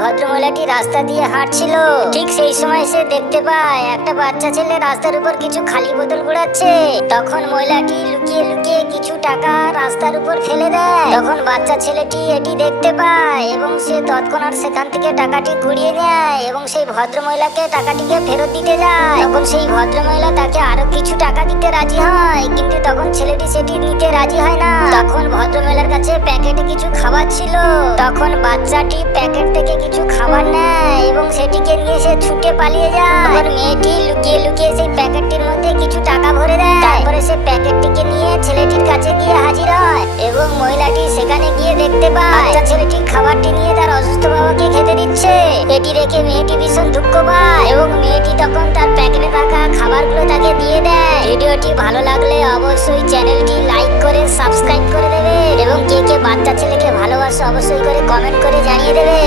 ভদ্রমহিলাটি রাস্তা দিয়ে হাঁটছিল। ঠিক সেই সময় সে দেখতে পায় একটা বাচ্চা ছেলে রাস্তার উপর কিছু খালি বোতল কুড়াচ্ছে। তখন মহিলাটি লুকিয়ে লুকিয়ে কিছু টাকা রাস্তার উপর ফেলে দেয়। তখন বাচ্চা ছেলেটি এটি দেখতে পায় এবং সে তৎক্ষণাৎ সেখান থেকে টাকাটি কুড়িয়ে নেয় এবং সেই ভদ্রমহিলাকে টাকাটিকে ফেরত দিতে যায়। তখন সেই ভদ্রমহিলা তাকে আরো কিছু টাকা দিতে রাজি হয়, কিন্তু তখন ছেলেটি সেটি নিতে রাজি হয় না। তখন ভদ্রমহিলার কাছে প্যাকেটে কিছু খাবার ছিল। তখন বাচ্চাটি প্যাকেট থেকে কিছু খাবার নেয় এবং সেটিকে নিয়ে সে ছুটে পালিয়ে যায়। তখন মেয়েটি লুকিয়ে লুকিয়ে সেই প্যাকেটটির মধ্যে কিছু টাকা ভরে দেয়। তারপরে সে প্যাকেটটিকে নিয়ে ছেলেটির কাছে গিয়ে হাজির হয় এবং মহিলাটি সেখানে গিয়ে দেখতে পায় বাচ্চা ছেলেটি খাবারটি নিয়ে তার অসুস্থ বাবাকে খেতে দিচ্ছে। এটি দেখে মেয়েটি ভীষণ দুঃখ পায় এবং মেয়েটি তখন তার প্যাকেটে থাকা খাবারগুলো তাকে দিয়ে দেয়। ভিডিওটি ভালো লাগলে অবশ্যই চ্যানেলটি লাইক করে সাবস্ক্রাইব করে দেবে এবং কে কে বাচ্চা ছেলেকে ভালোবাসে অবশ্যই করে কমেন্ট করে জানিয়ে দেবে।